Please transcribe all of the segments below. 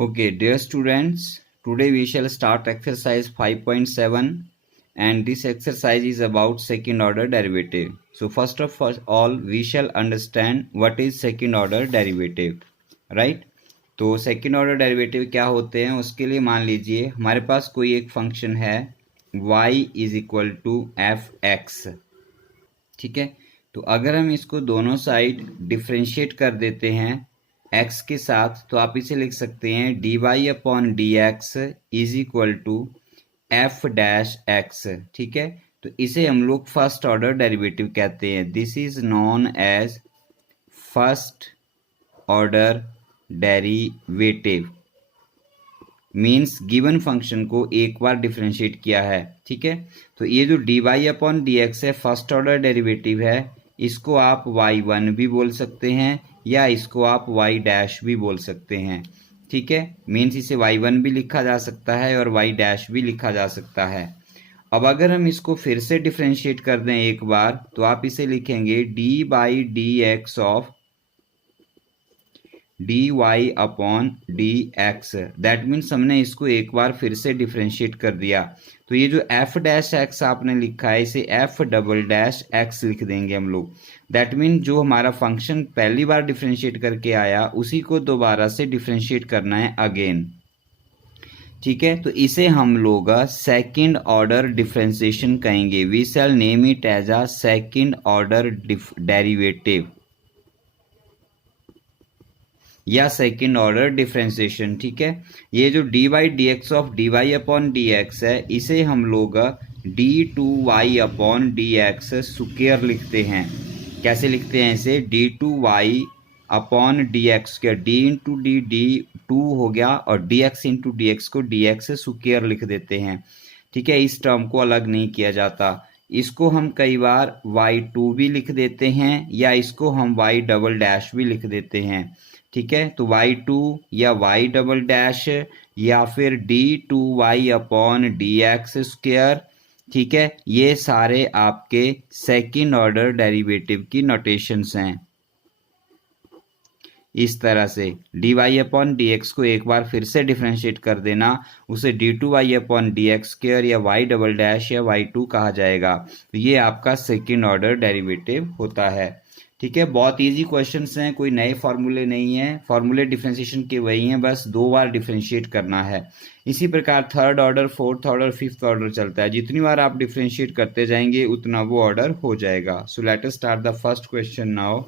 Okay, dear students, today we shall start exercise 5.7 and this exercise is about second order derivative. So first of all, we shall understand what is second order derivative, right? तो second order derivative क्या होते हैं उसके लिए मान लीजिए हमारे पास कोई एक फंक्शन है y is equal to f x, ठीक है। तो अगर हम इसको दोनों साइड डिफ्रेंशिएट कर देते हैं x के साथ तो आप इसे लिख सकते हैं dy upon D x is equal to f dash x, ठीक है। तो इसे हम लोग फर्स्ट ऑर्डर डेरिवेटिव कहते हैं। This is known as first order derivative, means given function को एक बार डिफ्रेंशिएट किया है, ठीक है। तो ये जो d Y upon D x है फर्स्ट ऑर्डर डेरिवेटिव है, इसको आप y1 भी बोल सकते हैं या इसको आप y डैश भी बोल सकते हैं, ठीक है। मीन्स इसे y1 भी लिखा जा सकता है और y डैश भी लिखा जा सकता है। अब अगर हम इसको फिर से डिफ्रेंशिएट कर दें एक बार तो आप इसे लिखेंगे d by D x of D Y upon D x. That means हमने इसको एक बार फिर से डिफ्रेंशिएट कर दिया। तो ये जो एफ डैश एक्स आपने लिखा है इसे एफ डबल डैश एक्स लिख देंगे हम लोग। दैट मीन जो हमारा फंक्शन पहली बार डिफ्रेंशिएट करके आया उसी को दोबारा से डिफ्रेंशिएट करना है अगेन, ठीक है। तो इसे हम लोग सेकंड ऑर्डर डिफ्रेंशिएशन कहेंगे। We shall name it as a second order derivative या सेकेंड ऑर्डर डिफ्रेंशिएशन, ठीक है। ये जो D by D x of D Y upon D x है इसे हम लोग D two Y upon D x square लिखते हैं। कैसे लिखते हैं इसे? D two Y upon D X के D into D D two हो गया और D X into D x को डी एक्स स्क्वायर लिख देते हैं, ठीक है। इस टर्म को अलग नहीं किया जाता। इसको हम कई बार y2 भी लिख देते हैं या इसको हम y डबल डैश भी लिख देते हैं, ठीक है। तो y2 या y डबल डैश या फिर d2y upon D x square, ठीक है। ये सारे आपके सेकंड ऑर्डर डेरिवेटिव की नोटेशंस हैं। इस तरह से d Y upon D x को एक बार फिर से डिफ्रेंशिएट कर देना, उसे d two Y upon D x square या वाई डबल डैश या y2 कहा जाएगा। तो ये आपका सेकंड ऑर्डर डेरिवेटिव होता है, ठीक है। बहुत इजी क्वेश्चंस हैं, कोई नए फार्मूले नहीं है, फार्मूले डिफ्रेंशिएशन के वही हैं, बस दो बार डिफ्रेंशिएट करना है। इसी प्रकार third order, fourth order, fifth order चलता है। जितनी बार आप डिफ्रेंशिएट करते जाएंगे उतना वो ऑर्डर हो जाएगा। सो let us start the first question now.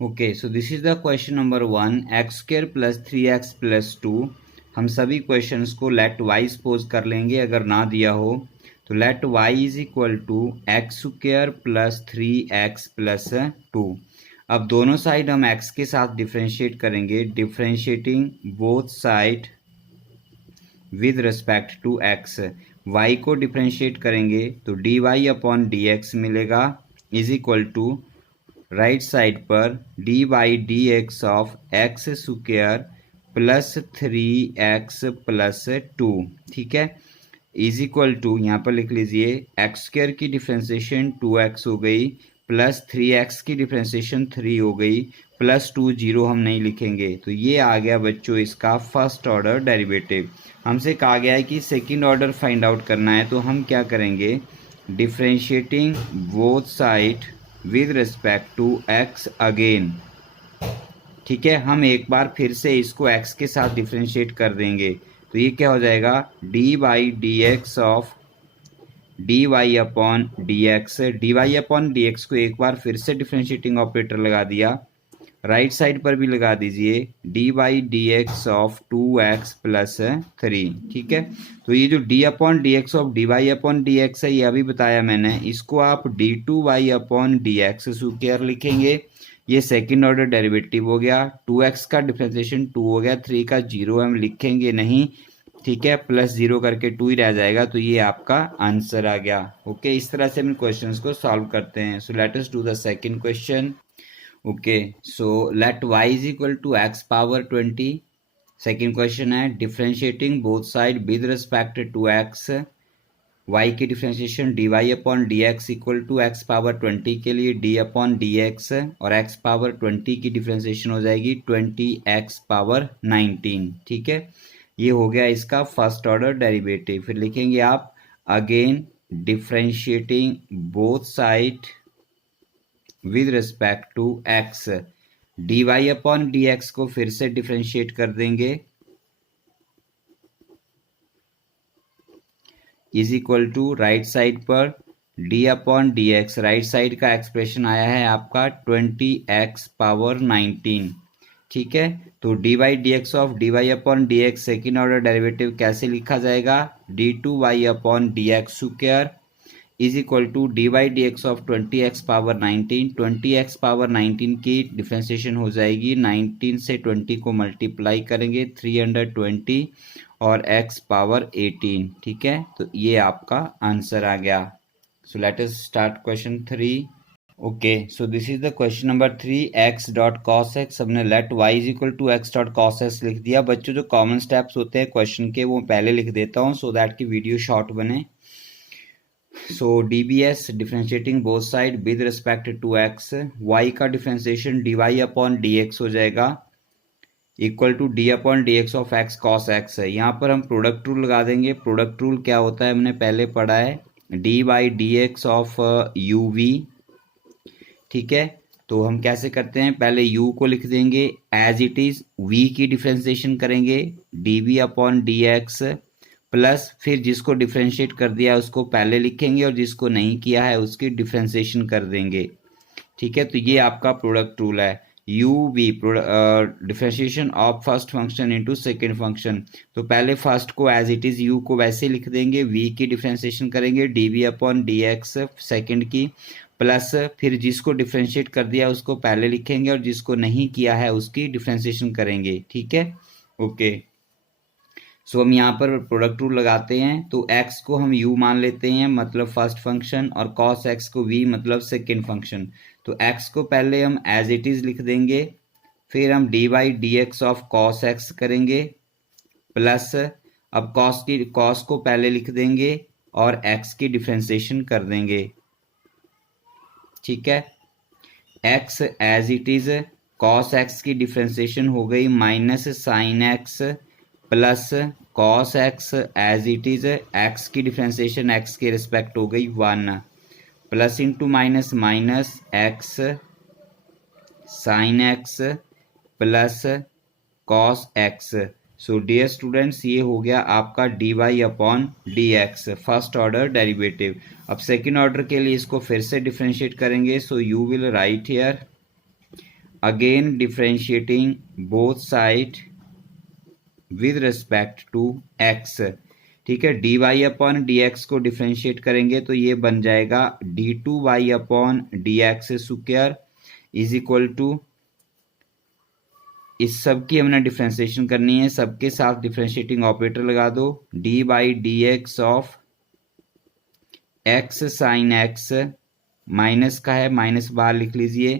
Okay, so this is the question number 1, x square plus 3x plus 2। हम सभी क्वेश्चंस को लेट वाई सपोज कर लेंगे, अगर ना दिया हो तो let y is equal to x square plus 3x plus 2। अब दोनों साइड हम x के साथ डिफ्रेंशिएट करेंगे, differentiating both side with respect to x। y को डिफ्रेंशिएट करेंगे तो D Y upon D X मिलेगा is equal to right side पर D by D x of X square plus 3x plus 2, ठीक है, इज इक्वल टू यहाँ पर लिख लीजिए एक्स स्क्वायर की डिफ्रेंशिएशन 2x हो गई प्लस 3x की डिफ्रेंशिएशन 3 हो गई प्लस 2 0 हम नहीं लिखेंगे। तो ये आ गया बच्चों इसका फर्स्ट ऑर्डर डेरिवेटिव। हमसे कहा गया है कि सेकंड ऑर्डर फाइंड आउट करना है, तो हम क्या करेंगे, differentiating both side with respect to x again, ठीक है। हम एक बार फिर से इसको x के साथ डिफ्रेंशिएट कर देंगे तो ये क्या हो जाएगा, d by D x of D Y upon D x. D Y upon D x को एक बार फिर से डिफ्रेंशिएटिंग ऑपरेटर लगा दिया, राइट साइड पर भी लगा दीजिए d by D x of 2x plus 3, ठीक है। तो ये जो d upon D x of D Y upon D x है ये अभी बताया मैंने, इसको आप d two Y upon D x square लिखेंगे। ये सेकंड ऑर्डर डेरिवेटिव हो गया। 2x का डिफ्रेंशिएशन 2 हो गया, 3 का 0 हम लिखेंगे नहीं, ठीक है, प्लस 0 करके 2 ही रह जाएगा। तो ये आपका आंसर आ गया। ओके, इस तरह से हम क्वेश्चंस को सॉल्व करते हैं। So let us do the second question. Okay, so let y is equal to x power 20। Second question है differentiating both side with respect to x y की differentiation dy upon dx equal to x power 20 के लिए d upon dx और x power 20 की differentiation हो जाएगी 20x power 19। ठीक है, ये हो गया इसका फर्स्ट ऑर्डर डेरिवेटिव। फिर लिखेंगे आप again differentiating both side with respect to x, dy upon dx को फिर से डिफ्रेंशिएट कर देंगे is equal to right side पर d upon D x, right side का एक्सप्रेशन आया है आपका 20x पावर 19। ठीक है, तो dy dx of dy upon dx second order derivative कैसे लिखा जाएगा, d2y upon dx square is equal to dy dx of 20x power 19। 20x power 19 की डिफ्रेंशिएशन हो जाएगी 19 से 20 को मल्टीप्लाई करेंगे 320 और x पावर 18। ठीक है, तो ये आपका आंसर आ गया। So let us start question 3। Okay, so this is the question number 3, x dot cos X. हमने let y is equal to x dot cos X लिख दिया। बच्चों जो कॉमन स्टेप्स होते हैं क्वेश्चन के वो पहले लिख देता हूँ सो दैट की वीडियो शॉर्ट बने। So dbs differentiating both side with respect to x, y का डिफ्रेंशिएशन dy अपॉन dx हो जाएगा equal to d upon D x of x cos x है। यहाँ पर हम प्रोडक्ट रूल लगा देंगे। प्रोडक्ट रूल क्या होता है हमने पहले पढ़ा है, d by D x of u v. ठीक है, तो हम कैसे करते हैं, पहले u को लिख देंगे एज इट इज, v की डिफ्रेंशिएशन करेंगे dv upon D x plus फिर जिसको डिफ्रेंशिएट कर दिया उसको पहले लिखेंगे और जिसको नहीं किया है उसकी डिफ्रेंशिएशन कर देंगे। ठीक है, तो ये आपका प्रोडक्ट रूल है। U v differentiation of first function into second function, तो पहले फर्स्ट को एज इट इज यू को वैसे लिख देंगे, वी की डिफ्रेंशिएशन करेंगे dv upon D x second की प्लस फिर जिसको डिफ्रेंशिएट कर दिया उसको पहले लिखेंगे और जिसको नहीं किया है उसकी डिफ्रेंशिएशन करेंगे। ठीक है, ओके। सो हम यहाँ पर प्रोडक्ट रूल लगाते हैं, तो x को हम u मान लेते हैं मतलब फर्स्ट फंक्शन और cos x को v मतलब सेकेंड फंक्शन। तो x को पहले हम एज इट इज लिख देंगे, फिर हम dy dx of cos x करेंगे प्लस अब cos को पहले लिख देंगे और x की डिफ्रेंशिएशन कर देंगे। ठीक है, x as it is cos x की डिफ्रेंशिएशन हो गई minus sine x plus cos x as it is, x की डिफ्रेंशिएशन x के रिस्पेक्ट हो गई 1 plus into minus minus x sine x plus cos x। So dear students ये हो गया आपका dy upon D x first order derivative. अब second order के लिए इसको फिर से डिफ्रेंशिएट करेंगे। So you will write here again differentiating both side with respect to x। ठीक है, dy अपॉन डी एक्स को डिफ्रेंशिएट करेंगे तो ये बन जाएगा d2y upon D x square is equal to, इस सब की हमने डिफ्रेंशिएशन करनी है, सबके साथ डिफ्रेंशिएटिंग ऑपरेटर लगा दो, d by D x of x sine x minus का है माइनस बाहर लिख लीजिए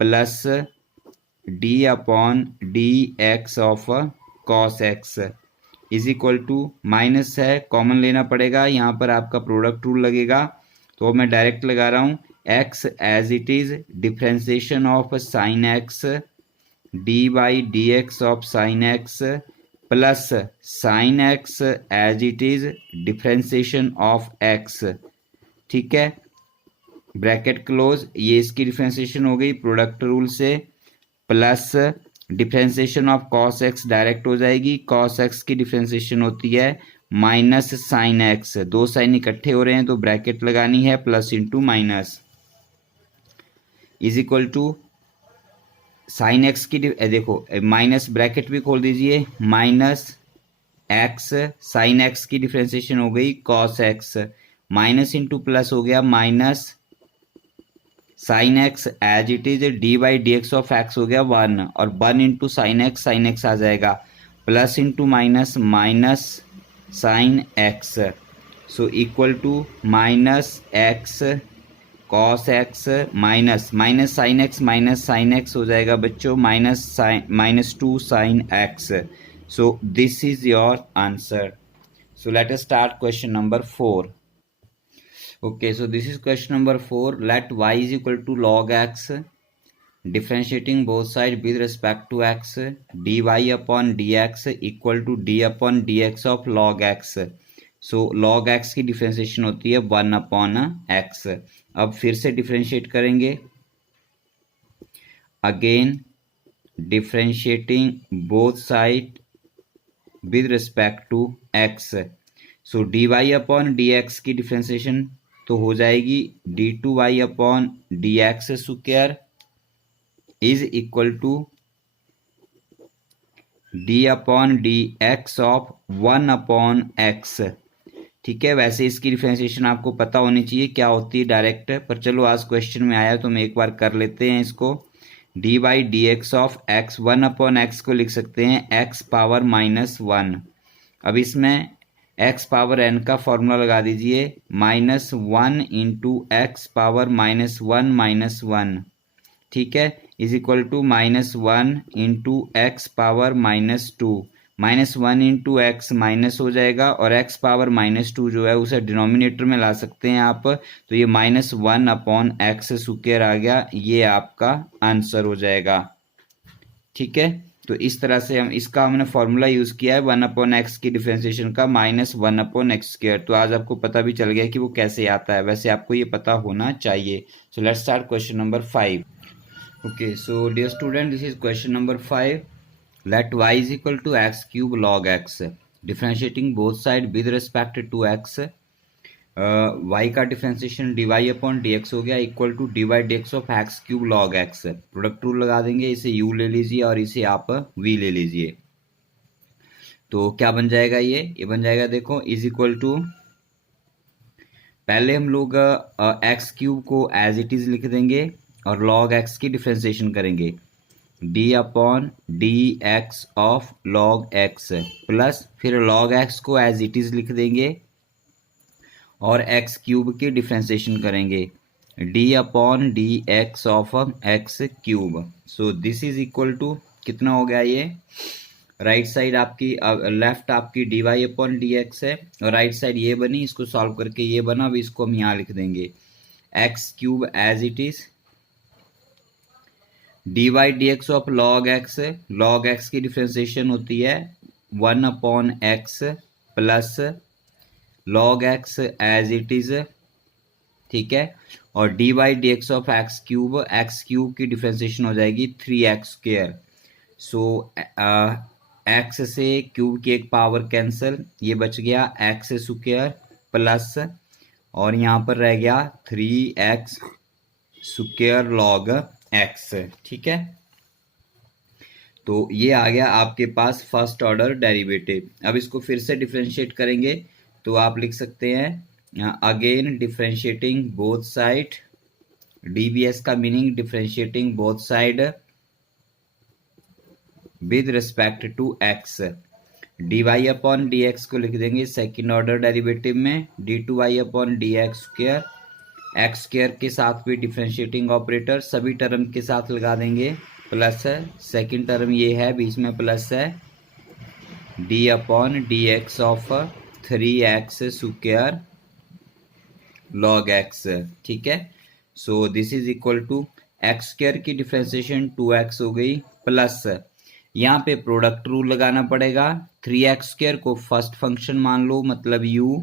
plus d upon D x of cos x is equal to, minus है कॉमन लेना पड़ेगा, यहाँ पर आपका प्रोडक्ट रूल लगेगा तो मैं डायरेक्ट लगा रहा हूँ x as it is differentiation of sine x d by D x of sine x plus sine x as it is differentiation of x। ठीक है, ब्रैकेट क्लोज, ये इसकी डिफ्रेंशिएशन हो गई प्रोडक्ट रूल से plus differentiation of cos x direct हो जाएगी, cos x की डिफ्रेंशिएशन होती है माइनस साइन x, दो साइन इकट्ठे हो रहे हैं तो ब्रैकेट लगानी है plus into minus is equal to sine x की देखो माइनस ब्रैकेट भी खोल दीजिए माइनस एक्स साइन एक्स की डिफ्रेंशिएशन हो गई cos x minus into plus हो गया minus sine x as it is d by D x of x हो गया 1 और 1 इंटू साइन एक्स आ जाएगा plus into minus minus sine x. So equal to minus x cos x minus minus sine x हो जाएगा बच्चों minus 2 sine x। So this is your answer. So let us start question number 4। Okay, so this is question number 4. Let y is equal to log x, differentiating both sides with respect to x, dy upon dx equal to d upon dx of log x. So log x की differentiation होती है 1 upon x. अब फिर से differentiate करेंगे, again differentiating both side with respect to x. So dy upon dx की differentiation तो हो जाएगी d2y upon dx square is equal to d upon D x of 1 upon x. ठीक है, वैसे इसकी डिफरेंशिएशन आपको पता होनी चाहिए क्या होती है डायरेक्ट, पर चलो आज क्वेश्चन में आया तो हम एक बार कर लेते हैं इसको. D by D x of x 1 upon x को लिख सकते हैं एक्स पावर -1. अब इसमें एक्स पावर एन का फॉर्मूला लगा दीजिए, -1 इंटू एक्स पावर -1. ठीक है, is equal to -1 into x power -2. -1 into x minus हो जाएगा और एक्स पावर -2 जो है उसे डिनोमिनेटर में ला सकते हैं आप, तो ये -1 अपॉन एक्स स्क्वायर आ गया, ये आपका आंसर हो जाएगा. ठीक है, तो इस तरह से हमने फॉर्मूला यूज किया है 1 अपॉन एक्स की डिफरेंशिएशन का -1 अपॉन एक्स स्क्वायर. तो आज आपको पता भी चल गया कि वो कैसे आता है, वैसे आपको ये पता होना चाहिए. So let's start question number 5. Okay, so dear student, this is question number 5. Let y is equal to x cube log x. Differentiating both sides with respect to x. y का डिफ्रेंशिएशन dy अपॉन dx हो गया equal to dy dx of x cube log x. Product rule लगा देंगे, इसे u ले लीजिए और इसे आप v ले लीजिए. तो क्या बन जाएगा, ये बन जाएगा, देखो, इज इक्वल टू, पहले हम लोग x क्यूब को एज इट इज लिख देंगे और log x की डिफ्रेंशिएशन करेंगे, d upon D x of log x plus फिर log x को एज इट इज लिख देंगे और x क्यूब की डिफ्रेंशिएशन करेंगे, d upon D x of x cube. So this is equal to कितना हो गया, ये राइट साइड आपकी लेफ्ट आपकी dy अपॉन डी एक्स है और राइट साइड ये बनी, इसको सॉल्व करके ये बना. अब इसको हम यहाँ लिख देंगे x cube as it is, d by D x of log x. Log x की डिफ्रेंशिएशन होती है 1 upon x plus log x as it is. ठीक है, और d by D x of x cube की डिफ्रेंशिएशन हो जाएगी 3x square. So x से क्यूब की एक पावर कैंसिल, ये बच गया एक्स स्क्वायर प्लस और यहाँ पर रह गया 3x स्क्वायर लॉग एक्स. ठीक है, तो ये आ गया आपके पास फर्स्ट ऑर्डर डेरिवेटिव. अब इसको फिर से डिफरेंशिएट करेंगे तो आप लिख सकते हैं again differentiating both side, DBS का meaning differentiating both side with respect to X. D Y upon D x को लिख देंगे सेकेंड ऑर्डर डेरिवेटिव में D two Y upon D x square, X square के साथ भी डिफरेंशिएटिंग ऑपरेटर सभी term के साथ लगा देंगे, प्लस है सेकेंड टर्म ये है बीच में प्लस है d upon D x of 3x square log x. ठीक है, so this is equal to x square की डिफरेंशिएशन 2x हो गई प्लस यहाँ पे प्रोडक्ट रूल लगाना पड़ेगा. 3x स्क्वायर को फर्स्ट फंक्शन मान लो मतलब u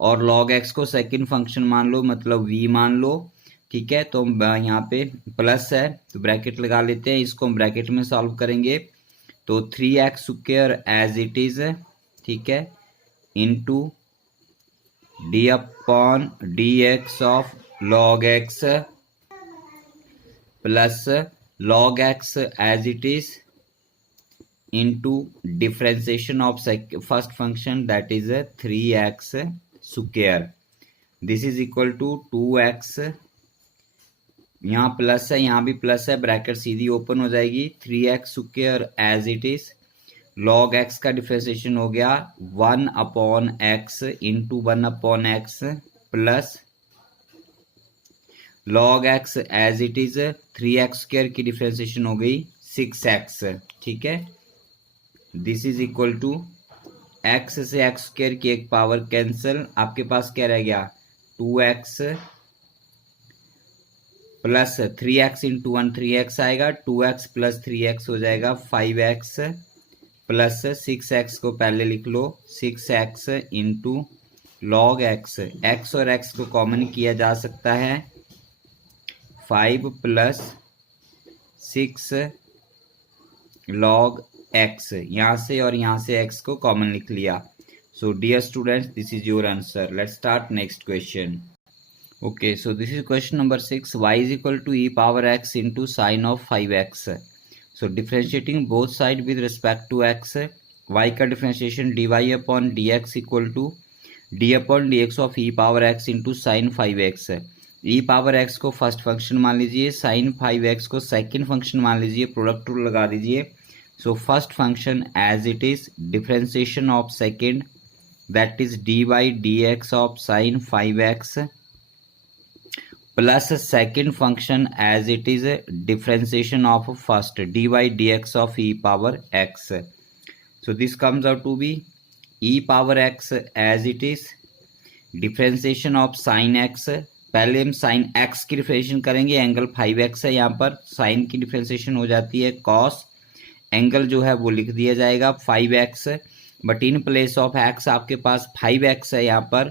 और log x को सेकंड फंक्शन मान लो मतलब v मान लो. ठीक है, तो यहाँ पे प्लस है तो ब्रैकेट लगा लेते हैं, इसको हम ब्रैकेट में सॉल्व करेंगे तो 3x square as it is. ठीक है, into d upon D x of log x plus log x as it is into differentiation of first function that is 3x square. This is equal to 2x, यहाँ plus है यहाँ भी plus है, bracket सीधी open हो जाएगी, 3x square as it is. Log x का differentiation हो गया 1 upon x into 1 upon x plus log x as it is 3x square की डिफरेंशिएशन हो गई 6x. ठीक है, this is equal to x से x स्क्वायर की एक पावर कैंसिल, आपके पास क्या रह गया 2x plus 3x into 1 3x आएगा, 2x प्लस 3x हो जाएगा 5x प्लस 6x को पहले लिख लो 6x इंटू लॉग x और x को कॉमन किया जा सकता है 5 प्लस 6 लॉग x, यहाँ से और यहाँ से x को कॉमन लिख लिया. So dear students, this is your answer. Let's start next question. Okay, so this is question number 6. Y is equal to e power x into sine of 5x. So differentiating both sides with respect to x, y का differentiation dy upon dx equal to d upon dx of e power x into sin 5x. e power x को first function मान लीजिए, sin 5x को second function मान लीजिए, product rule लगा दीजिए. So first function as it is, differentiation of second that is dy dx of sin 5x plus second function as it is differentiation of first dy dx of e power x. So this comes out to be e power x as it is differentiation of sine x. पहले हम sine x की differentiation करेंगे, angle 5x है, यहाँ पर sign की differentiation हो जाती है कॉस, एंगल जो है वो लिख दिया जाएगा 5x, but in place of x आपके पास 5x है यहाँ पर,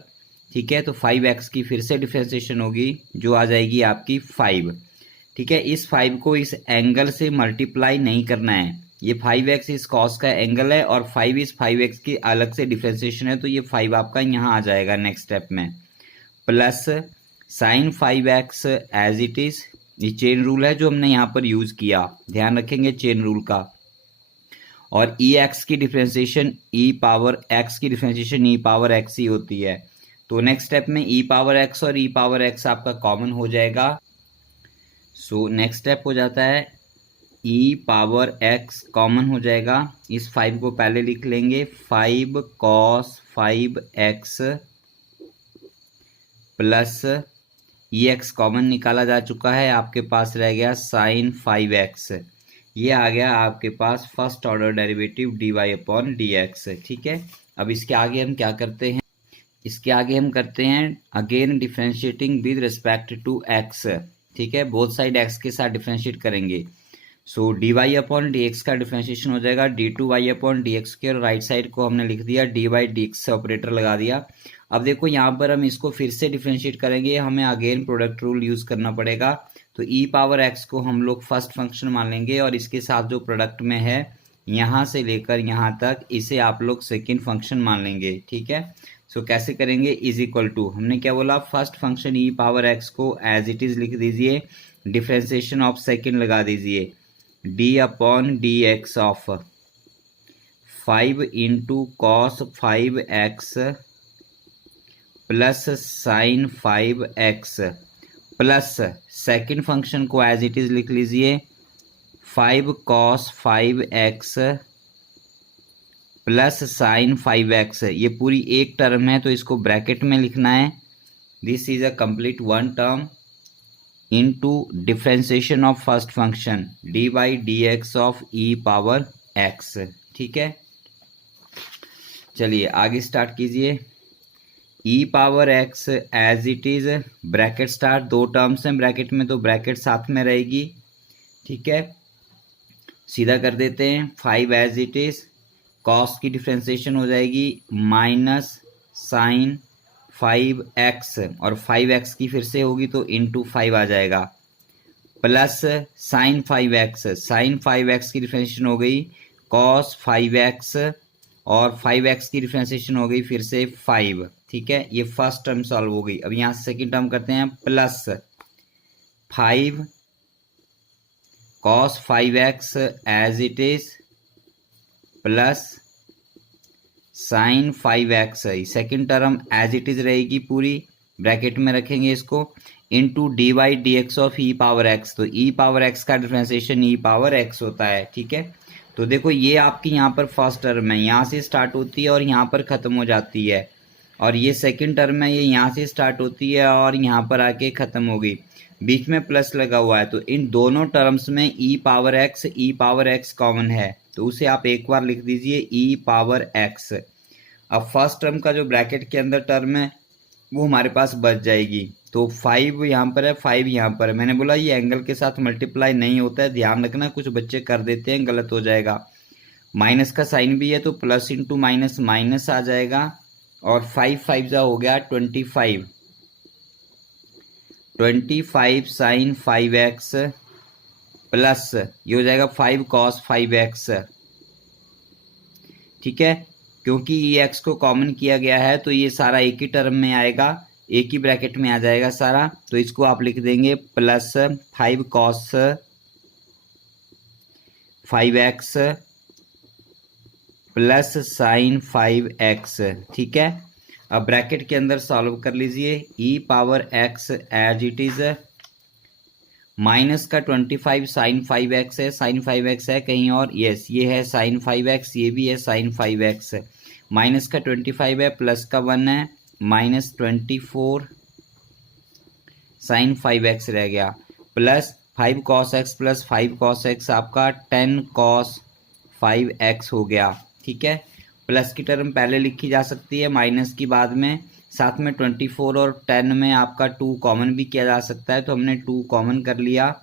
ठीक है. तो 5x की फिर से डिफरेंशिएशन होगी जो आ जाएगी आपकी 5, ठीक है. इस 5 को इस एंगल से मल्टीप्लाई नहीं करना है, ये 5x इस कॉस का एंगल है और 5 इस 5x की अलग से डिफरेंशिएशन है, तो ये 5 आपका यहाँ आ जाएगा नेक्स्ट स्टेप में, plus sine 5x as it is. ये चेन रूल है जो हमने यहाँ पर यूज किया, ध्यान रखेंगे चेन रूल का. और ex की डिफरेंशिएशन e पावर x की डिफरेंशिएशन e पावर x ही होती है. तो नेक्स्ट स्टेप में e पावर x और e पावर x आपका कॉमन हो जाएगा. सो नेक्स्ट स्टेप हो जाता है e पावर x कॉमन हो जाएगा. इस 5 को पहले लिख लेंगे 5 cos 5x plus ex common निकाला जा चुका है, आपके पास रह गया sin 5x. ये आ गया आपके पास first order derivative dy upon dx, ठीक है. अब इसके आगे हम क्या करते हैं, इसके आगे हम करते हैं again differentiating with respect to x, ठीक है. बोथ साइड x के साथ डिफरेंशिएट करेंगे. सो dy अपॉन dx का डिफरेंशिएशन हो जाएगा d2y अपॉन dx के, और राइट साइड को हमने लिख दिया dy dx से ऑपरेटर लगा दिया. अब देखो यहाँ पर हम इसको फिर से डिफरेंशिएट करेंगे, हमें अगेन प्रोडक्ट रूल यूज करना पड़ेगा. तो e पावर x को हम लोग फर्स्ट फंक्शन मान लेंगे और इसके साथ जो प्रोडक्ट में है यहाँ से लेकर यहाँ तक इसे आप लोग सेकेंड फंक्शन मान लेंगे, ठीक है. सो कैसे करेंगे, इज इक्वल टू, हमने क्या बोला, first function e power x को एज इट इज लिख दीजिए, डिफरेंशिएशन ऑफ सेकेंड लगा दीजिए d upon dx of 5 into cos 5x plus sine 5x plus second function को एज इट इज लिख लीजिए 5 cos 5x plus sine 5x. ये पूरी एक टर्म है तो इसको ब्रैकेट में लिखना है. This is a complete one term into differentiation of first function dy dx of e power x, ठीक है. चलिए आगे स्टार्ट कीजिए. e power x as it is bracket start, दो टर्म्स हैं ब्रैकेट में तो ब्रैकेट साथ में रहेगी, ठीक है. सीधा कर देते हैं 5 एज इट इज, कॉस की डिफरेंशिएशन हो जाएगी माइनस साइन 5x और 5x की फिर से होगी तो इंटू 5 आ जाएगा, plus sine 5x, sign 5x की डिफरेंशिएशन हो गई कॉस 5x और 5x की डिफरेंशिएशन हो गई फिर से 5, ठीक है. ये फर्स्ट टर्म सॉल्व हो गई. अब यहाँ से सेकेंड टर्म करते हैं, plus 5 cos 5x as it is plus sine 5x, second term as it is रहेगी पूरी, ब्रैकेट में रखेंगे इसको, into dy dx of e power x. तो e पावर x का डिफरेंशिएशन e पावर x होता है, ठीक है. तो देखो ये आपकी यहाँ पर फर्स्ट टर्म है, यहाँ से स्टार्ट होती है और यहाँ पर ख़त्म हो जाती है, और ये सेकंड टर्म है, ये यहाँ से स्टार्ट होती है और यहाँ पर आके ख़त्म हो गई, बीच में प्लस लगा हुआ है. तो इन दोनों टर्म्स में e पावर x कॉमन है, तो उसे आप एक बार लिख दीजिए e पावर x. अब फर्स्ट टर्म का जो ब्रैकेट के अंदर टर्म है वो हमारे पास बच जाएगी। तो 5 यहाँ पर है, 5 यहाँ पर है। मैंने बोला ये एंगल के साथ मल्टीप्लाई नहीं होता है, ध्यान रखना, कुछ बच्चे कर देते हैं, गलत हो जाएगा। माइनस का साइन भी है तो प्लस इंटू माइनस माइनस आ जाएगा, और 5 5 जा हो गया 25, 25 साइन 5x प्लस ये हो जाएगा 5 कॉस 5x। ठीक है, क्योंकि ये x को कॉमन किया गया है तो ये सारा एक ही टर्म में आएगा, एक ही ब्रैकेट में आ जाएगा सारा। तो इसको आप लिख देंगे plus 5 cos 5x plus sine 5x। ठीक है, अब ब्रैकेट के अंदर सॉल्व कर लीजिए। e power x as it is, minus का 25 साइन 5x है, साइन 5x है कहीं और, यस ये है साइन 5x, ये भी है साइन 5x। माइनस का 25 है, प्लस का 1 है, माइनस 24 साइन 5x रह गया, plus 5 cos x plus 5 cos x आपका 10 कॉस 5x हो गया। ठीक है, प्लस की टर्म पहले लिखी जा सकती है, माइनस की बाद में, साथ में 24 और 10 में आपका 2 कॉमन भी किया जा सकता है, तो हमने 2 कॉमन कर लिया।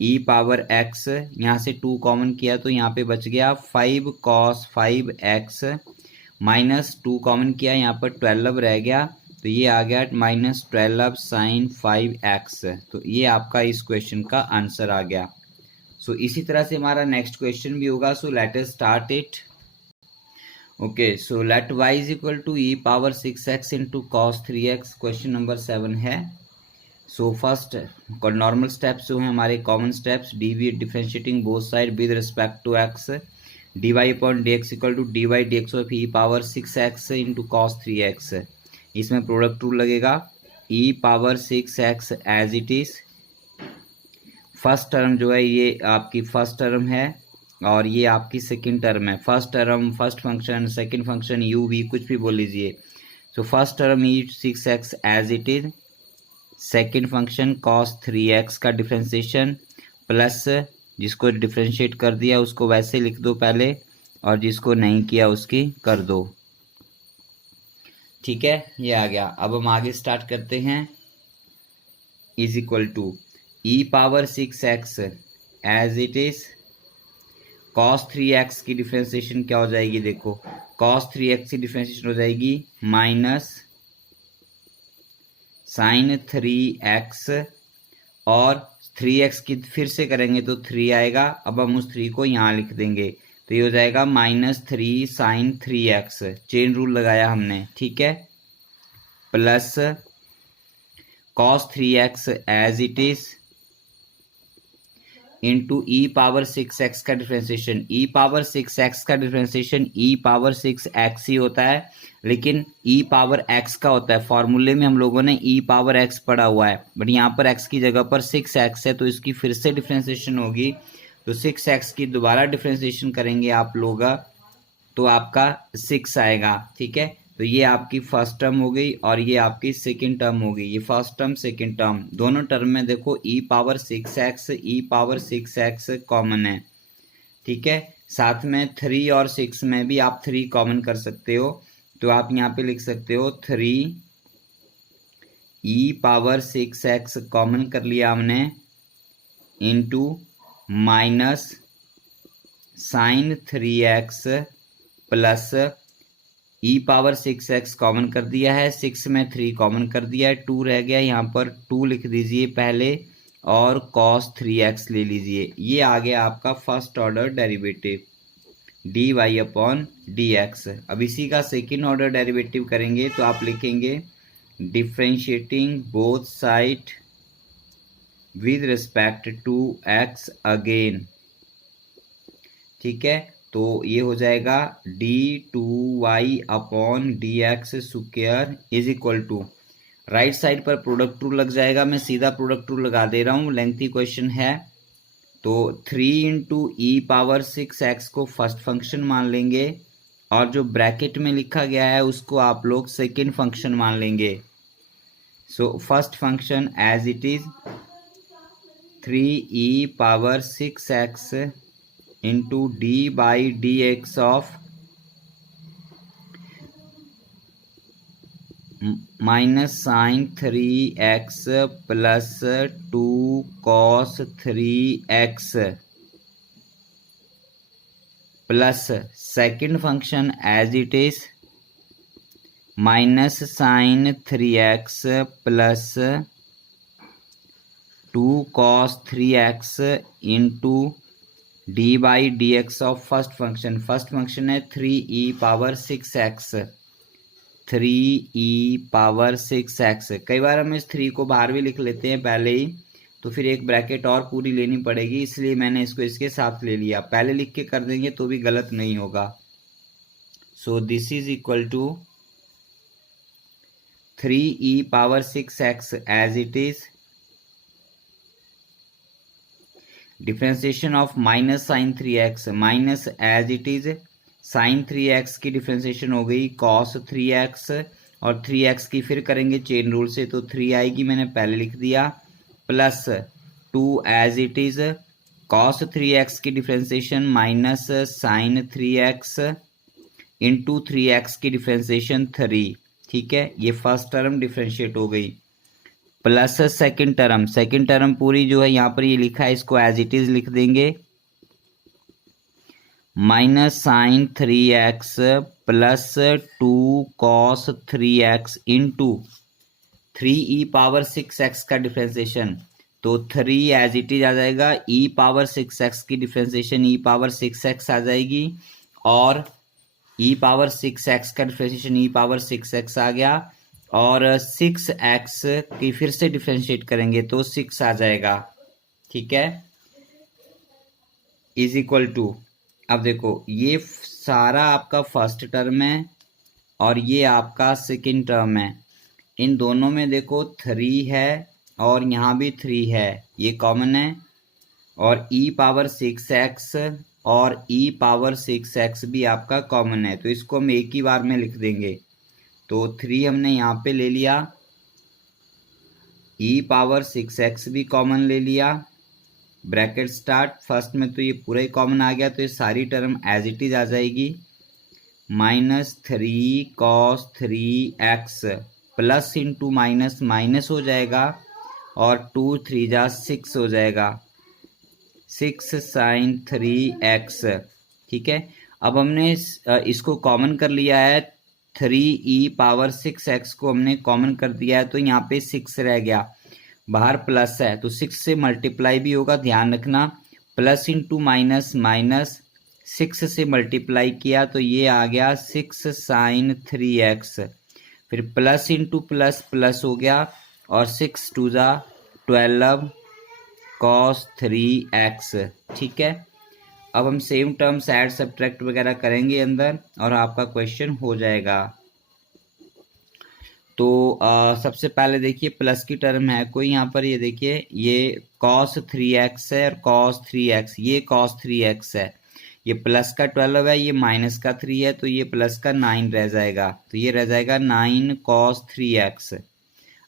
e पावर x, यहाँ से 2 कॉमन किया तो यहाँ पे बच गया 5 कॉस 5x, माइनस 2 कॉमन किया, यहाँ पर 12 रह गया, तो ये आ गया माइनस 12 साइन 5x। तो ये आपका इस क्वेश्चन का आंसर आ गया। सो इसी तरह से हमारा नेक्स्ट क्वेश्चन भी होगा। So let us start it. Okay, so let y is equal to e power 6x into cos 3x, question number 7 है। सो फर्स्ट नॉर्मल स्टेप्स जो हैं हमारे common steps, d differentiating both side with respect to x, dy upon dx equal to dy dx of e power 6x into cos 3x। इसमें product rule लगेगा, e power 6x as it is, first term जो है ये आपकी first term है और ये आपकी सेकंड टर्म है। First term, first function, second function, u v कुछ भी बोल लीजिए। So first term e 6x as it is, second function cos 3x का डिफ्रेंशिएशन, प्लस जिसको डिफ्रेंशिएट कर दिया उसको वैसे लिख दो पहले, और जिसको नहीं किया उसकी कर दो। ठीक है, ये आ गया। अब हम आगे स्टार्ट करते हैं। Is equal to e power 6x as it is, cos 3x की डिफ्रेंशिएशन क्या हो जाएगी, देखो cos 3x की डिफ्रेंशिएशन हो जाएगी माइनस साइन 3x, और 3x की फिर से करेंगे तो 3 आएगा। अब हम उस 3 को यहाँ लिख देंगे, तो ये हो जाएगा minus 3 sign 3x, chain rule लगाया हमने। ठीक है, plus cos 3x as it is into e power 6x का डिफ्रेंशिएशन। ई पावर 6x का डिफ्रेंशिएशन ई पावर 6x ही होता है, लेकिन ई पावर x का होता है। फॉर्मूले में हम लोगों ने ई पावर x पढ़ा हुआ है, बट यहाँ पर x की जगह पर 6x है, तो इसकी फिर से डिफ्रेंशिएशन होगी। तो 6x की दोबारा डिफ्रेंशिएशन करेंगे आप लोग तो आपका 6 आएगा। ठीक है, तो ये आपकी फर्स्ट टर्म हो गई और ये आपकी सेकंड टर्म हो गई। ये फर्स्ट टर्म सेकंड टर्म दोनों टर्म में देखो e power 6x, e power 6x common है। ठीक है, साथ में 3 और 6 में भी आप 3 कॉमन कर सकते हो, तो आप यहाँ पे लिख सकते हो 3 e पावर 6x कॉमन कर लिया हमने, into minus sine 3x plus e power 6x common कर दिया है, 6 में 3 कॉमन कर दिया है, 2 रह गया, यहाँ पर 2 लिख दीजिए पहले, और cos 3x ले लीजिए। ये आ गया आपका first order derivative dy upon dx। अब इसी का सेकेंड ऑर्डर डेरिवेटिव करेंगे तो आप लिखेंगे differentiating both side with respect to x again. ठीक है, तो ये हो जाएगा d2y upon dx square is equal to, right side पर प्रोडक्ट रूल लग जाएगा। मैं सीधा प्रोडक्ट रूल लगा दे रहा हूँ, लेंथी क्वेश्चन है। तो 3 इंटू ई पावर 6x को फर्स्ट फंक्शन मान लेंगे, और जो ब्रैकेट में लिखा गया है उसको आप लोग सेकेंड फंक्शन मान लेंगे। So first function as it is 3e power 6x into D by D x of minus sine 3x plus 2 cos 3x plus second function as it is minus sine 3x plus 2 cos 3x into D by D x of first function है 3e power 6x 3e power 6x। कई बार हम इस 3 को बाहर भी लिख लेते हैं पहले ही, तो फिर एक ब्रैकेट और पूरी लेनी पड़ेगी, इसलिए मैंने इसको इसके साथ ले लिया। पहले लिख के कर देंगे तो भी गलत नहीं होगा। So this is equal to 3e power 6x as it is differentiation of minus sine 3x minus as it is sine 3x की डिफ्रेंसिएशन हो गई cos 3x और 3x की फिर करेंगे चेन रूल से तो 3 आएगी, मैंने पहले लिख दिया, plus 2 as it is cos 3x की differentiation minus sine 3x into 3x की डिफ्रेंसिएशन 3। ठीक है, ये फर्स्ट टर्म डिफ्रेंशिएट हो गई, प्लस सेकंड टर्म पूरी जो है यहाँ पर ये लिखा है इसको एज इट इज लिख देंगे, minus sine 3x plus 2 cos 3x into 3e power 6x का डिफ्रेंसिएशन, तो 3 एज इट इज आ जाएगा, e पावर 6x की डिफ्रेंसिएशन e पावर 6x आ जाएगी, और e पावर 6x का डिफ्रेंसिएशन e पावर 6x आ गया, और 6x की फिर से डिफ्रेंशिएट करेंगे तो 6 आ जाएगा। ठीक है, इज इक्वल टू, अब देखो ये सारा आपका फर्स्ट टर्म है और ये आपका सेकंड टर्म है, इन दोनों में देखो 3 है और यहाँ भी 3 है, ये कॉमन है, और e पावर 6x और e पावर 6x भी आपका कॉमन है, तो इसको हम एक ही बार में लिख देंगे। तो 3 हमने यहाँ पे ले लिया, e पावर 6x भी कॉमन ले लिया, ब्रैकेट स्टार्ट, फर्स्ट में तो ये पूरा ही कॉमन आ गया, तो ये सारी टर्म एज इट इज आ जाएगी, minus 3 cos 3x plus into minus minus हो जाएगा, और 2 3 जा 6 हो जाएगा, 6 साइन 3x। ठीक है, अब हमने इसको कॉमन कर लिया है, 3e पावर 6x को हमने कॉमन कर दिया है, तो यहाँ पे 6 रह गया, बाहर प्लस है तो 6 से मल्टीप्लाई भी होगा, ध्यान रखना, प्लस इंटू माइनस माइनस, 6 से मल्टीप्लाई किया तो ये आ गया 6 साइन 3x, फिर प्लस इंटू प्लस प्लस हो गया, और 6 2 जा 12 cos 3x। ठीक है, अब हम सेम टर्म्स ऐड सब्ट्रैक्ट वगैरह करेंगे अंदर और आपका क्वेश्चन हो जाएगा। तो सबसे पहले देखिए प्लस की टर्म है कोई यहाँ पर, ये देखिए ये cos 3x है और cos 3x, ये cos 3x है, ये प्लस का 12 है, ये माइनस का 3 है, तो ये प्लस का 9 रह जाएगा, तो ये रह जाएगा 9 cos 3x।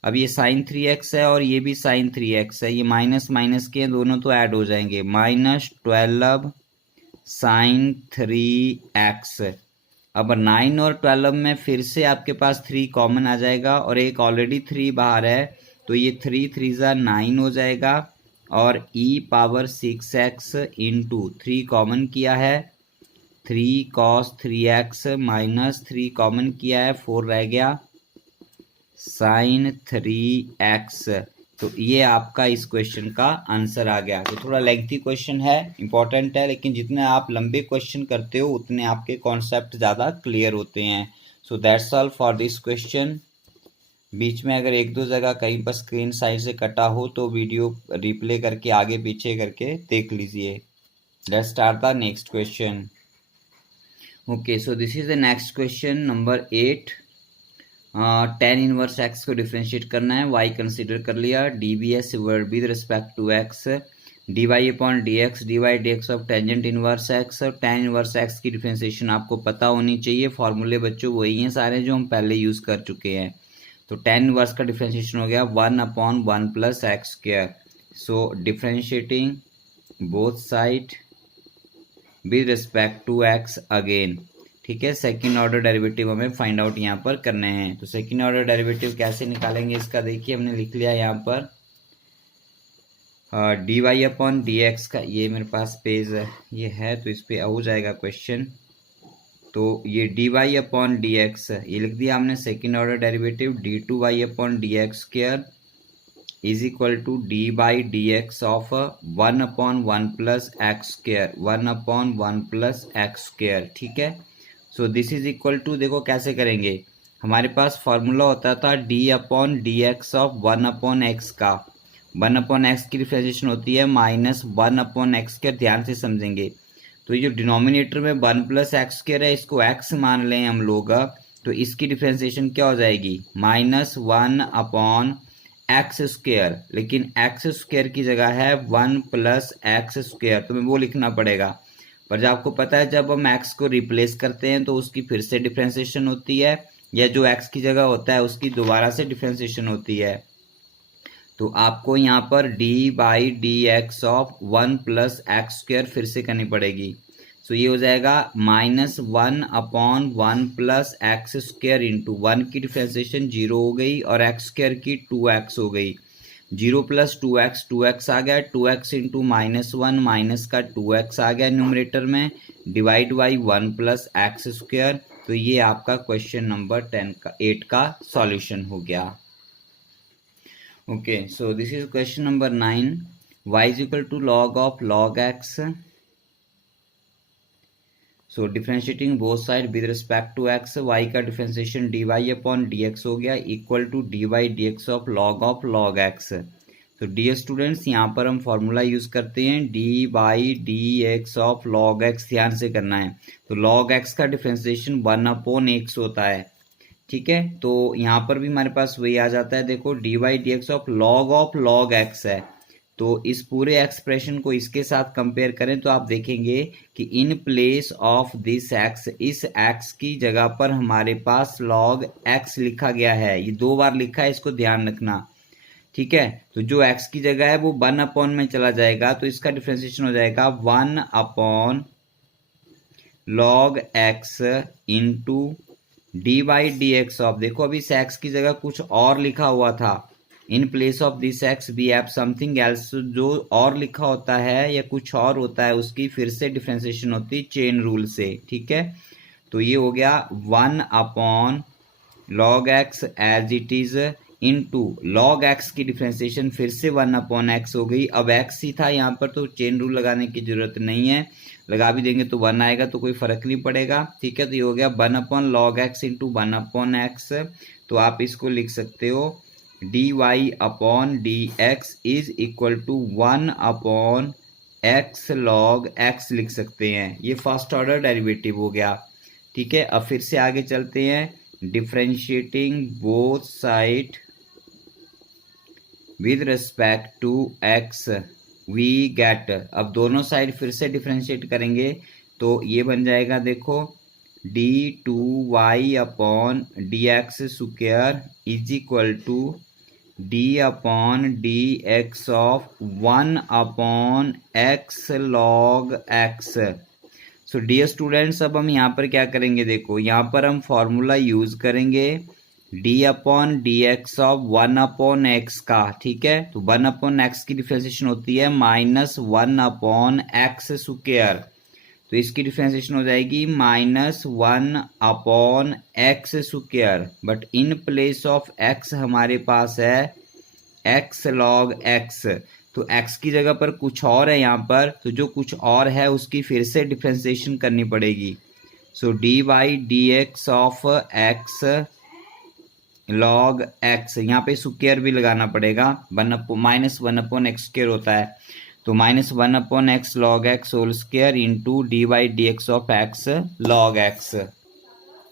अब ये साइन 3x है और ये भी साइन 3x है, ये माइनस माइनस के दोनों तो ऐड हो जाएंगे, माइनस 12 साइन 3x। अब 9 और 12 में फिर से आपके पास 3 कॉमन आ जाएगा, और एक ऑलरेडी 3 बाहर है, तो ये 3 3 जा 9 हो जाएगा, और e power 6x into 3 common किया है, 3 cos 3x माइनस 3 कॉमन किया है, 4 रह गया, साइन 3x। तो ये आपका इस क्वेश्चन का आंसर आ गया। तो थोड़ा लेंथी क्वेश्चन है, इंपॉर्टेंट है, लेकिन जितने आप लंबे क्वेश्चन करते हो उतने आपके कॉन्सेप्ट ज़्यादा क्लियर होते हैं। So that's all for this question. बीच में अगर एक दो जगह कहीं पर स्क्रीन साइड से कटा हो तो वीडियो रिप्ले करके आगे पीछे करके देख लीजिए। Let's start the next question. Okay, so this is the next question number 8। tan inverse x को डिफ्रेंशिएट करना है, y कंसीडर कर लिया, dbs with respect to x, dy upon dx dx of tangent inverse x, और tan inverse x की differentiation आपको पता होनी चाहिए, फॉर्मूले बच्चों वही हैं सारे जो हम पहले यूज कर चुके हैं। तो tan इनवर्स का डिफ्रेंशिएशन हो गया 1 upon 1 plus x square. So differentiating both side with respect to x again, ठीक है, सेकंड ऑर्डर डेरिवेटिव हमें फाइंड आउट यहाँ पर करने हैं। तो सेकंड ऑर्डर डेरिवेटिव कैसे निकालेंगे इसका देखिए, हमने लिख लिया यहाँ पर d Y upon D x का, ये मेरे पास पेज ये है तो इस पे हो जाएगा क्वेश्चन। तो ये d Y upon D x ये लिख दिया हमने second order derivative, d two Y upon D x square is equal to d by D x of 1/1 plus x square, 1/1 plus x square. ठीक है, so this is equal to, देखो कैसे करेंगे, हमारे पास फॉर्मूला होता था d upon D x of 1/x का, 1/x की डिफरेंशिएशन होती है -1/x स्क्र। ध्यान से समझेंगे, तो ये जो डिनोमिनेटर में 1 प्लस एक्स स्क्र है इसको x मान लें हम लोग, तो इसकी डिफरेंशिएशन क्या हो जाएगी -1/x स्क्र, लेकिन x स्क्र की जगह है 1 प्लस एक्स स्क्र, तो हमें वो लिखना पड़ेगा। पर जब आपको पता है जब हम x को रिप्लेस करते हैं तो उसकी फिर से डिफरेंशिएशन होती है, या जो x की जगह होता है उसकी दोबारा से डिफरेंशिएशन होती है। तो आपको यहाँ पर D by D x of 1 plus x square फिर से करनी पड़ेगी। सो ये हो जाएगा -1/1 प्लस एक्स स्क्र इंटू 1 की डिफरेंशिएशन 0 हो गई और एक्स स्क्र की 2x हो गई। 0 प्लस 2x 2x आ गया, 2x इंटू -1 माइनस का 2x आ गया न्यूमरेटर में, divide by 1 plus x square. तो ये आपका क्वेश्चन नंबर 8 का सॉल्यूशन हो गया। Okay, so this is question number 9. Y is equal to log of log x. So differentiating both sides with respect to x, y का differentiation dy upon dx हो गया equal to dy dx of log x. तो dear students यहाँ पर हम formula use करते हैं D by D x of log x, ध्यान से करना है। तो लॉग एक्स का डिफरेंशिएशन 1/x होता है। ठीक है, तो यहाँ पर भी हमारे पास वही आ जाता है, देखो d y d x of log x है। तो इस पूरे एक्सप्रेशन को इसके साथ कंपेयर करें तो आप देखेंगे कि इन प्लेस ऑफ दिस एक्स, इस एक्स की जगह पर हमारे पास लॉग एक्स लिखा गया है, ये 2 बार लिखा है, इसको ध्यान रखना। ठीक है, तो जो एक्स की जगह है वो 1/, में चला जाएगा, तो इसका डिफरेंशिएशन हो जाएगा 1/log x into D by D x of, देखो अभी इस एक्स की जगह कुछ और लिखा हुआ था, in place of this x we have something else, जो और लिखा होता है या कुछ और होता है उसकी फिर से डिफरेंशिएशन होती है चेन रूल से। ठीक है, तो ये हो गया 1/log x as it is into log x की डिफरेंशिएशन फिर से 1/x हो गई। अब x ही था यहाँ पर तो चेन रूल लगाने की जरूरत नहीं है, लगा भी देंगे तो 1 आएगा तो कोई फर्क नहीं पड़ेगा। ठीक है, तो ये हो गया 1/log x इंटू 1/x। तो आप इसको लिख सकते हो dy upon D x is equal to 1/x log x लिख सकते हैं। ये फर्स्ट ऑर्डर डेरिवेटिव हो गया। ठीक है, अब फिर से आगे चलते हैं, differentiating both side with respect to x we get, अब दोनों साइड फिर से डिफरेंशिएट करेंगे तो ये बन जाएगा, देखो d2y upon D x square is equal to d upon D x of 1/x log x। So dear students, अब हम यहाँ पर क्या करेंगे, देखो यहाँ पर हम फॉर्मूला यूज करेंगे d upon D x of 1/x का। ठीक है, तो 1/x की डिफरेंशिएशन होती है -1/x स्क्वायर, तो इसकी डिफरेंशिएशन हो जाएगी -1/x square, but in place of x हमारे पास है x log x, तो x की जगह पर कुछ और है यहाँ पर, तो जो कुछ और है उसकी फिर से डिफरेंशिएशन करनी पड़ेगी। So D by D x of x log x, यहाँ पे स्क्वायर भी लगाना पड़ेगा, -1/x स्क्वायर होता है, तो -1/x log x whole square into D by D x of x log x।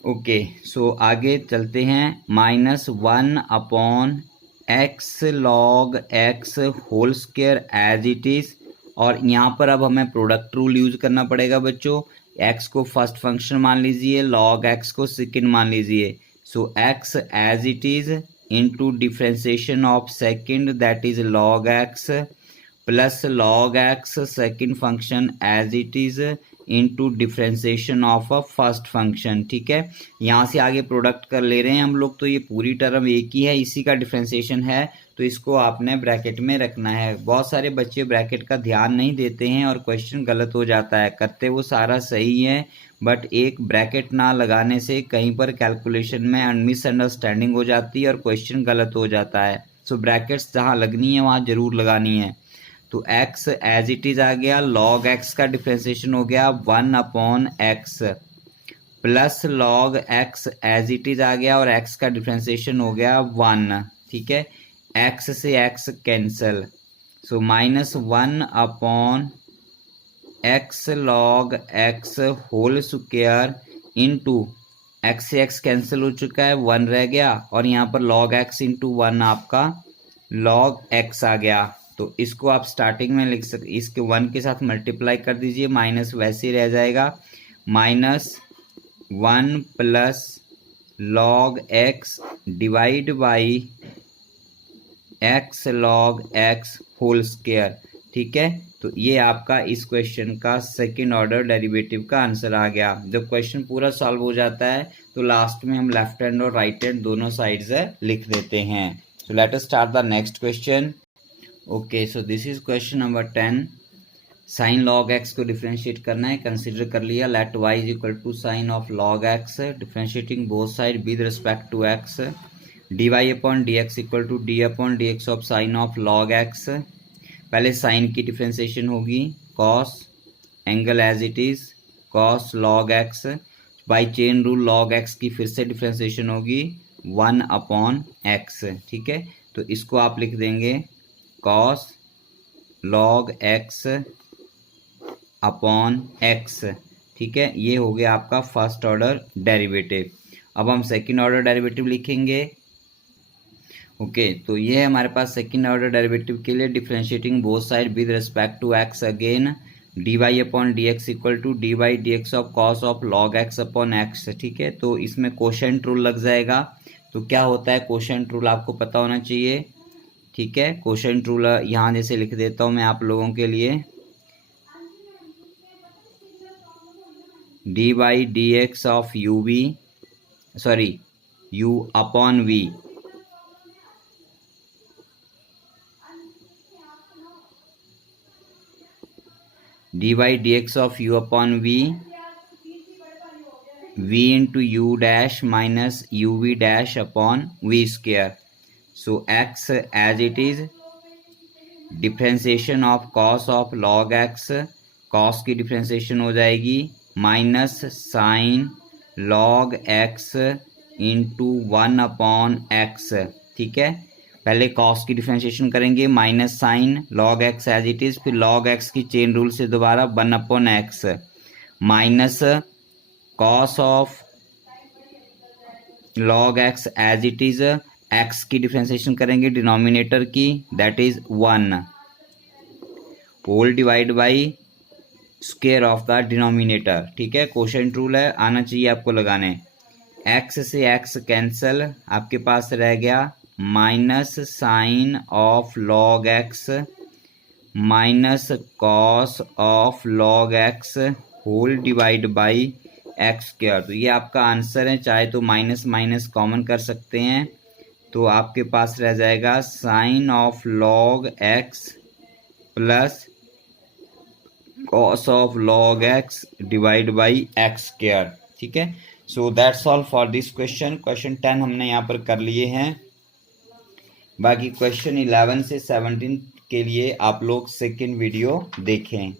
Okay, so आगे चलते हैं, -1/x log x whole square as it is, और यहाँ पर अब हमें प्रोडक्ट रूल यूज करना पड़ेगा बच्चों। x को फर्स्ट फंक्शन मान लीजिए, log x को सेकेंड मान लीजिए। So x as it is into differentiation of second that is log x plus log x second function as it is into differentiation of a first function. ठीक है, यहाँ से आगे प्रोडक्ट कर ले रहे हैं हम लोग, तो ये पूरी टर्म एक ही है, इसी का डिफरेंशिएशन है, तो इसको आपने ब्रैकेट में रखना है। बहुत सारे बच्चे ब्रैकेट का ध्यान नहीं देते हैं और क्वेश्चन गलत हो जाता है, करते वो सारा सही है बट एक ब्रैकेट ना लगाने से कहीं पर कैलकुलेशन में मिसअंडरस्टैंडिंग हो जाती है और क्वेश्चन गलत हो जाता है। सो ब्रैकेट्स जहाँ लगनी है वहाँ जरूर लगानी है। तो x एज इट इज आ गया, log x का डिफ्रेंसिएशन हो गया 1/x plus log x as it is आ गया और x का डिफ्रेंसिएशन हो गया 1। ठीक है, x से x cancel, so -1/x log x whole square into x से x कैंसिल हो चुका है, 1 रह गया और यहाँ पर log x इंटू 1 आपका log x आ गया। तो इसको आप स्टार्टिंग में लिख सकते, इसके 1 के साथ मल्टीप्लाई कर दीजिए, माइनस वैसे ही रह जाएगा, -1 plus log x divide by x log x whole square. ठीक है, तो ये आपका इस क्वेश्चन का सेकंड ऑर्डर डेरिवेटिव का आंसर आ गया। जब क्वेश्चन पूरा सॉल्व हो जाता है तो लास्ट में हम लेफ्ट हैंड और राइट हैंड दोनों साइड्स लिख देते हैं। So let us start the next question. Okay, so this is question number 10। Sine log x को डिफ्रेंशिएट करना है, कंसिडर कर लिया। Let y is equal to sine of log x, differentiating both side with respect to x, dy upon dx equal to d upon dx of sine of log x. पहले sine की differentiation होगी, cos angle as it is cos log x, by chain rule log x की फिर से differentiation होगी 1/x। ठीक है, तो इसको आप लिख देंगे cos log x upon x. ठीक है, ये हो गया आपका फर्स्ट ऑर्डर डेरिवेटिव। अब हम सेकंड ऑर्डर डेरिवेटिव लिखेंगे। ओके, तो ये है हमारे पास सेकंड ऑर्डर डेरिवेटिव के लिए, differentiating both side with respect to x, again dy upon dx equal to dy dx of cos of log x upon x. ठीक है, तो इसमें कोशेंट रूल लग जाएगा। तो क्या होता है कोशेंट रूल, आपको पता होना चाहिए। ठीक है, कोशेंट रूल यहाँ जैसे लिख देता हूँ मैं आप लोगों के लिए, dy dx ऑफ u upon v, dy dx ऑफ u upon v, v into u dash minus uv dash upon v square. So x as it is, differentiation of cos of log x, cos की differentiation हो जाएगी minus sine log x into 1/x। ठीक है, पहले cos की differentiation करेंगे, minus sine log x as it is, फिर log x की चेन रूल से दोबारा 1/x, minus cos of log x as it is, x की डिफ्रेंशिएशन करेंगे डिनोमिनेटर की, that is 1 whole divide by square of the denominator. ठीक है, quotient rule है, आना चाहिए आपको लगाने। एक्स से एक्स कैंसल, आपके पास रह गया minus sine of log x minus cos of log x whole divide by x square. तो ये आपका आंसर है, चाहे तो माइनस माइनस कॉमन कर सकते हैं, तो आपके पास रह जाएगा sine of log x plus cos of log x divide by x square. ठीक है, so that's all for this question. Question 10 हमने यहाँ पर कर लिए हैं, बाकी क्वेश्चन 11 से 17 के लिए आप लोग सेकेंड वीडियो देखें।